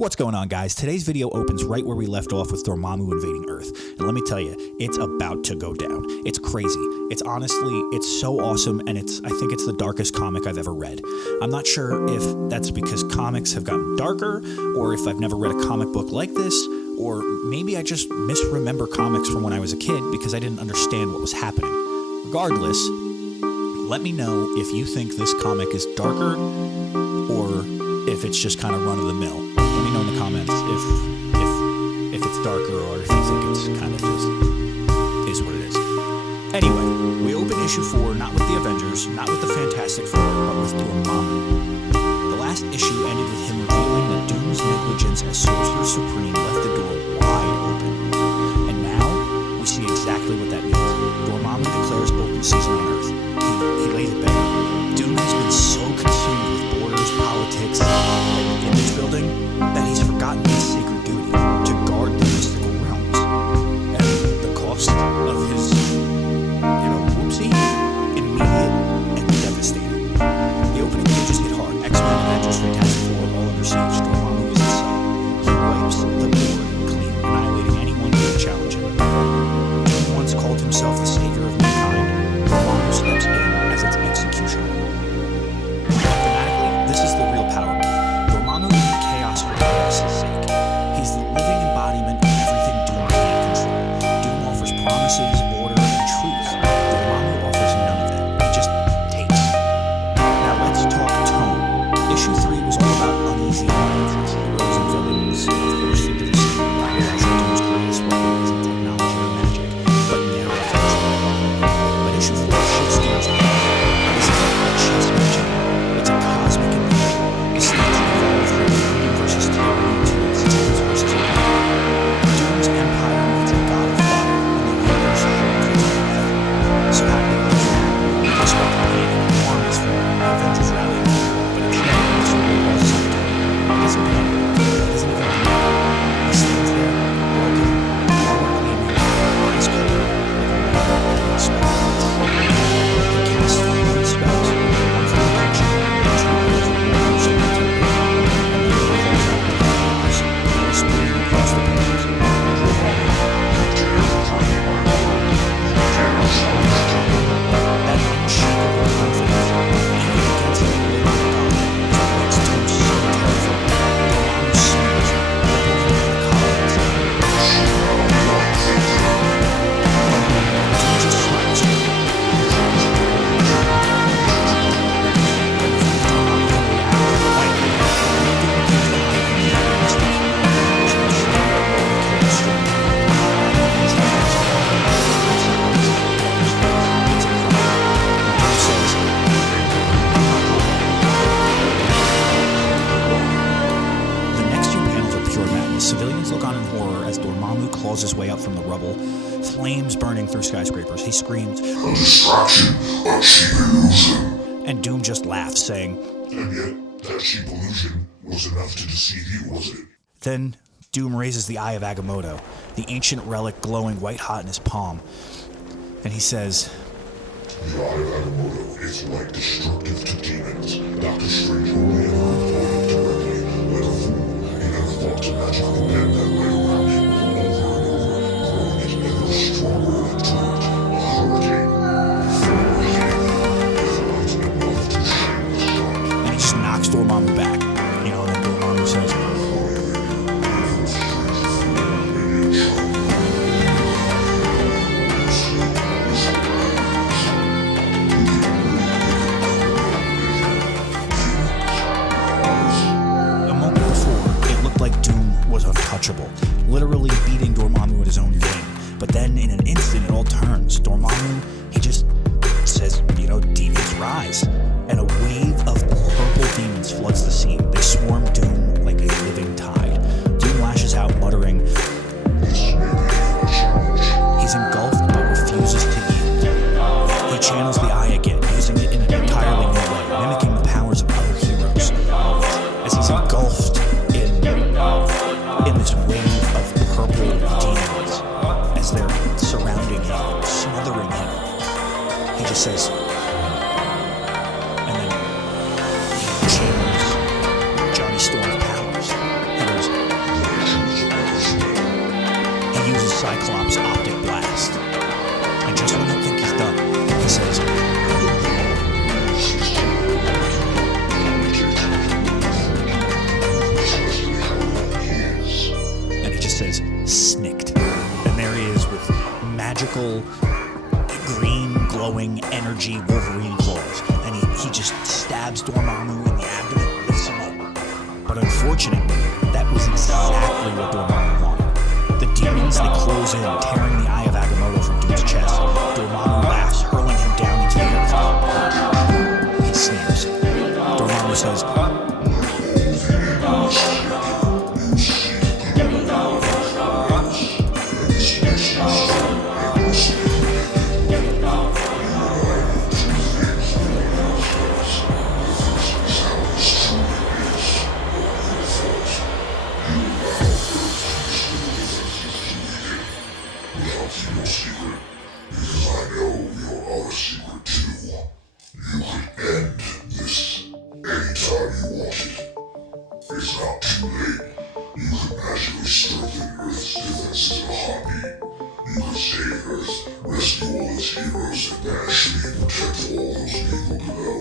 What's going on, guys? Today's video opens right where we left off with Dormammu invading Earth. And let me tell you, it's about to go down. It's crazy. It's so awesome, and I think it's the darkest comic I've ever read. I'm not sure if that's because comics have gotten darker, or if I've never read a comic book like this, or maybe I just misremember comics from when I was a kid because I didn't understand what was happening. Regardless, let me know if you think this comic is darker, or if it's just kind of run-of-the-mill. Let me know in the comments if it's darker or if you think it's kind of just is what it is. Anyway, we open issue 4 not with the Avengers, not with the Fantastic Four, but with Dormammu. The last issue ended with him revealing that Doom's negligence as Sorcerer Supreme left the door wide open. And now, we see exactly what that means. Dormammu declares open season on Earth. He lays it bare. Doom has been so consumed with borders, politics, and image building that he's forgotten his sacred duty to guard the mystical realms. And the cost of his, whoopsie, immediate and devastating. The opening pages hit hard. X-Men, Avengers, Fantastic Four, all under siege. Dormammu is in sight. He wipes the board clean, annihilating anyone who would challenge him. Doom once called himself the savior of mankind. Dormammu steps in as its executioner. Thematically, this is the real power. Dormammu isn't chaos for chaos' sake. He's the living embodiment of everything Doom can't control. Doom offers promises, order, and truth. Dormammu offers none of that. He just takes. Now let's talk tone. Issue 3 was all about uneasy alliances, heroes and villains forced into the scene, realizing Doom's greatest weapon isn't technology or magic, but narrow vision. But issue 4 shifts gears again. This isn't a chess match. It's a cosmic invasion. The stakes evolve from freedom versus tyranny to existence versus life. Doom's empire needs a god of fire, and the universe holds its breath. So how do they do that? We expect panic and armies from the Avengers rallying, but instead it's really all something. It doesn't panic. It doesn't even do that. He stands there, broken, armor gleaming, eyes cold, like a man in spectacles. He casts healing spells, one from the picture, and two from the motion material. And then he calls out the chaos, spinning across the pages. That unshakable confidence, even against the living God, is what makes Doom so terrifying. Dormammu smears him, ripping him from the columns. Doom just smiles. Civilians look on in horror as Dormammu claws his way up from the rubble, flames burning through skyscrapers. He screams, "A distraction, a cheap illusion." And Doom just laughs, saying, "And yet, that cheap illusion was enough to deceive you, was it?" Then Doom raises the Eye of Agamotto, the ancient relic glowing white-hot in his palm, and he says, "The Eye of Agamotto is like destructive to demons. Doctor Strange only ever employed it directly, like a fool. Thought to magically bend that way around him over and over, growing it ever stronger until a hurricane before him, with light enough to shame the sky." And he just knocks Dormammu back. And then Dormammu says, like Doom was untouchable, literally beating Dormammu at his own game. But then in an instant it all turns. Dormammu, he just says, demons rise. And a wave of purple demons floods the scene. They swarm Doom like a living tide. Doom lashes out, muttering, "This may be a challenge." He's engulfed but refuses to yield. He channels the Eye again, using it in an entirely new way, mimicking the powers of other heroes. As he's engulfed in this wave snicked. And there he is with magical, green, glowing energy Wolverine claws. And he just stabs Dormammu in the abdomen and lifts him up. But unfortunately, that was exactly what Dormammu wanted. The demons, they close in, tearing the eye of Agamotto from Doom's chest. Dormammu laughs, hurling him down into the earth. He sneers. Dormammu says, It's not too late. You can magically strengthen Earth's defenses in a heartbeat. You can save Earth, rescue all its heroes, and banish me and protect all those people below.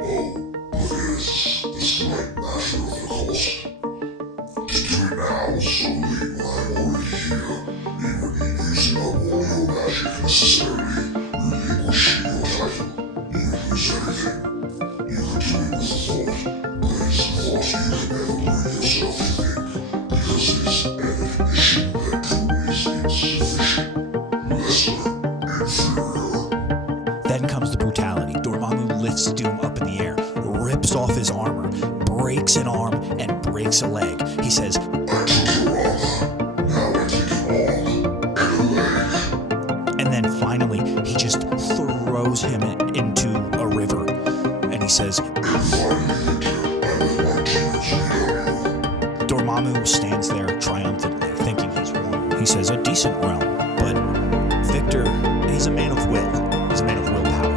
Oh, but it's the slight matter of the cost. To do it now, so late when I'm already here, it would mean using up all your magic necessarily, relinquishing your title. You would lose everything. You could do it with a thought. You can never bring yourself to think, because it is an admission that Doom is insufficient, lesser, inferior. Then comes the brutality. Dormammu lifts Doom up in the air, rips off his armor, breaks an arm, and breaks a leg. He says, I took your armor, now I take an arm, and a leg. And then finally, he just throws him into a river, and he says, Dormammu stands there triumphantly, thinking he's won. He says, a decent realm, but Victor, he's a man of will. He's a man of willpower.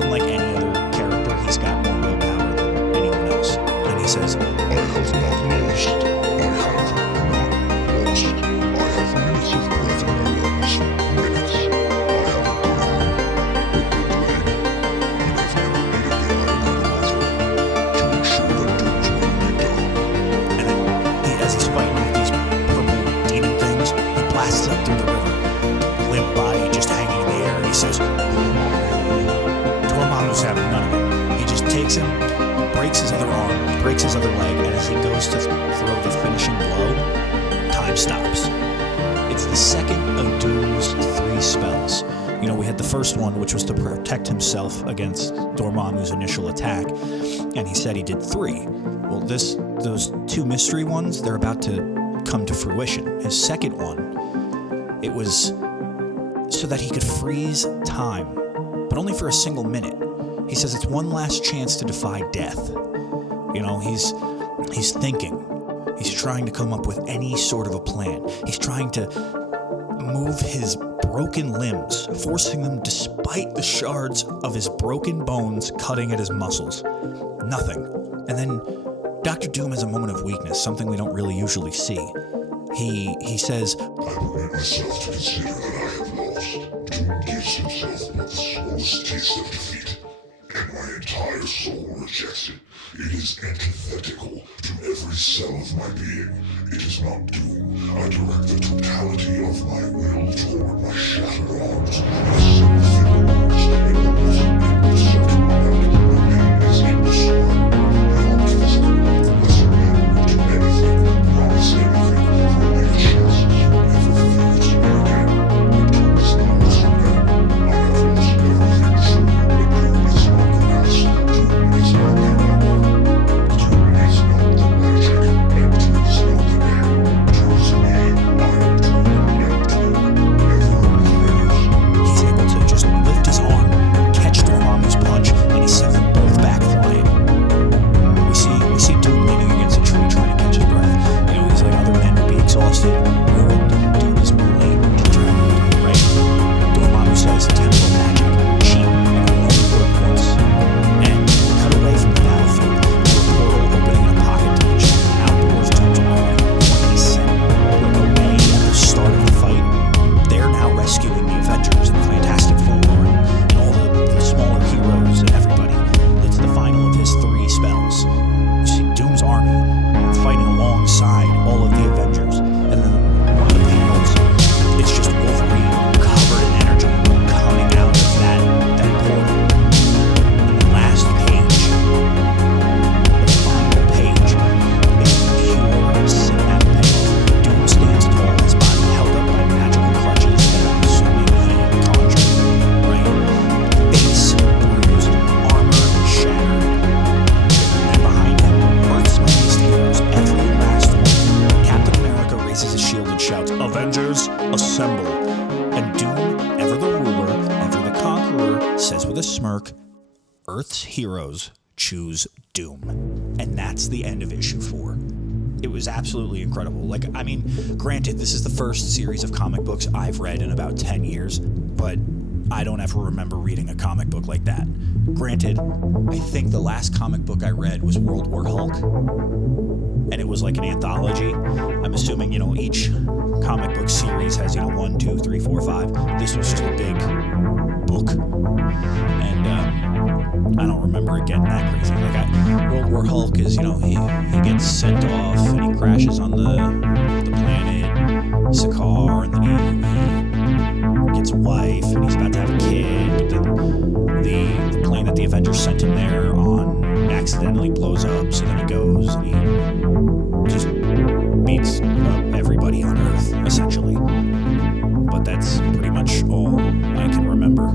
Unlike any other character, he's got more willpower than anyone else. And he says, I have not lost. I have not lost. I have minutes of breath in my lungs. Minutes. I have breath. But the blade, you have never made a guy out of my to make sure that Doom's will be done. And then, as he's fighting with these purple demon things, he blasts up through the river, limp body just hanging in the air, and he says, Dormammu's having none of it. He just takes him, breaks his other arm, breaks his other leg, and as he goes to throw the finishing blow, time stops. It's the second of Doom's 3 spells. You know, we had the first one, which was to protect himself against Dormammu's initial attack, and he said he did 3. Well, those 2 mystery ones, they're about to come to fruition. His second one, it was so that he could freeze time, but only for a single minute. He says it's one last chance to defy death. You know, he's thinking. He's trying to come up with any sort of a plan. He's trying to move his broken limbs, forcing them despite the shards of his broken bones cutting at his muscles. Nothing. And then Dr. Doom has a moment of weakness, something we don't really usually see. He says, I permit myself to consider that I have lost. Doom gives himself but the smallest taste of defeat, and my entire soul rejects it. It is antithetical to every cell of my being. It is not Doom. I direct the totality of my will toward my shattered arms, my severed fingerbones, and what was an endless settlement remain as indescribable. The optimist, lesser man, do anything, promise anything, for me a chance to never feel its way again. But Doom is not lesser man. I have lost everything true, but Doom is not the past. Doom is not the armor. Doom is not the magic, and Doom is not the name. Doom is me. I am Doom, and Doom never fails. he's able to just lift his Avengers, assemble. And Doom, ever the ruler, ever the conqueror, says with a smirk, Earth's heroes choose Doom. And that's the end of issue 4. It was absolutely incredible. Like, I mean, granted, this is the first series of comic books I've read in about 10 years, but I don't ever remember reading a comic book like that. Granted, I think the last comic book I read was World War Hulk, and it was like an anthology. I'm assuming, each comic book series has, 1, 2, 3, 4, 5. This was just a big book, and I don't remember it getting that crazy. Like, World War Hulk is, he gets sent off and he crashes on the planet Sakaar, and then he gets a wife and he's about to have a kid, but then the plane that the Avengers sent him there on accidentally blows up, so then he goes and he just beats up everybody on Earth, essentially. But that's pretty much all I can remember.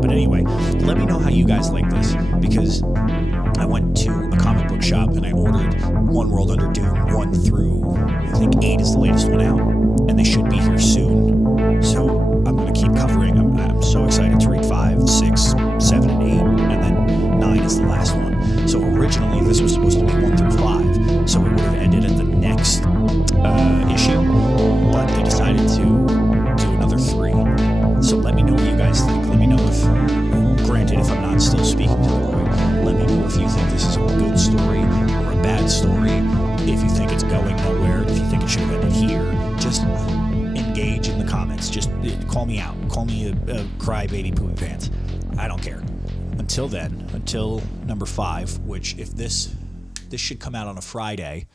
But anyway, let me know how you guys like this, because I went to a comic book shop and I ordered One World Under Doom 1 through, I think 8 is the latest one out, and they should be here soon. So I'm going to keep covering. I'm so excited to read 5, 6, 7, and 8, and then 9 is the last one. So originally this was supposed to be 1 through 5, so it would have ended at the next issue, but they decided to do another 3. So let me know what you guys think. Let me know if, granted, if I'm not still speaking to the boy, let me know if you think this is a good story or a bad story, if you think it's going nowhere, if you think it should have ended here. Just engage in the comments. Just call me out. Call me a crybaby poopy pants. I don't care. Until then, until number 5, which if this should come out on a Friday.